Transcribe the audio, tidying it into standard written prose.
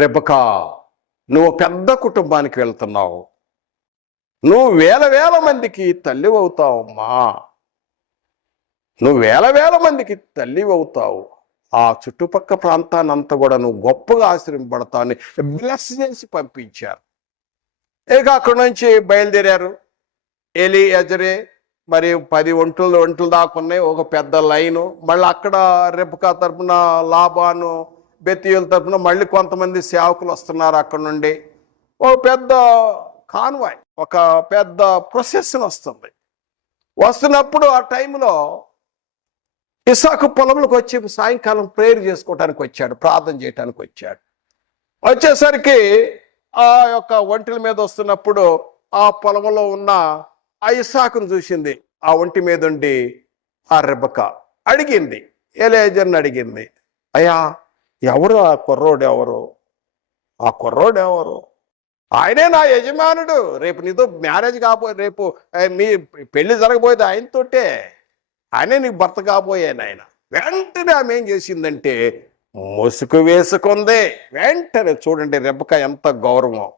Rebecca, నువ్వు పెద్ద కుటుంబానికి వెళ్తున్నావు, నువ్వు వేల వేల మందికి తల్లి అవుతావమ్మా, నువ్వు వేల వేల మందికి తల్లి అవుతావు, ఆ చుట్టుపక్క ప్రాంతాన్ని అంతా కూడా నువ్వు గొప్పగా ఆశ్రయింపబడతావు అని బ్లెస్ చేసి పంపించారు. ఇక అక్కడి నుంచి బయలుదేరారు. ఎలియజరే మరి 10 ఒంట్లు దాకా ఉన్నాయి, ఒక పెద్ద లైను. మళ్ళీ అక్కడ రెబకా తరపున లాబాను, బెతీయుల తరపున మళ్ళీ కొంతమంది సేవకులు వస్తున్నారు. అక్కడ నుండి ఒక పెద్ద కాన్వాయ్, ఒక పెద్ద ప్రొసెషన్ వస్తుంది. వస్తున్నప్పుడు ఆ టైంలో ఇస్సాకు పొలంలోకి వచ్చి సాయంకాలం ప్రేయర్ చేసుకోవటానికి వచ్చాడు, ప్రార్థన చేయటానికి వచ్చాడు. వచ్చేసరికి ఆ యొక్క ఒంటెల మీద వస్తున్నప్పుడు ఆ పొలంలో ఉన్న ఆ ఇస్సాకును చూసింది. ఆ ఒంటి మీద ఉండి ఆ రెబకా అడిగింది, ఎలియజర్ని అడిగింది, అయ్యా ఎవరు ఆ కుర్రోడు, ఎవరు ఆ కుర్రోడు, ఎవరు? ఆయనే నా యజమానుడు, రేపు నీతో మ్యారేజ్ రేపు మీ పెళ్లి జరగబోయేది ఆయనతోటే, ఆయనే నీకు భర్త కాబోయాను ఆయన. వెంటనే ఆమె ఏం చేసిందంటే ముసుగు వేసుకుంది. వెంటనే చూడండి రెబకా ఎంత గౌరవం.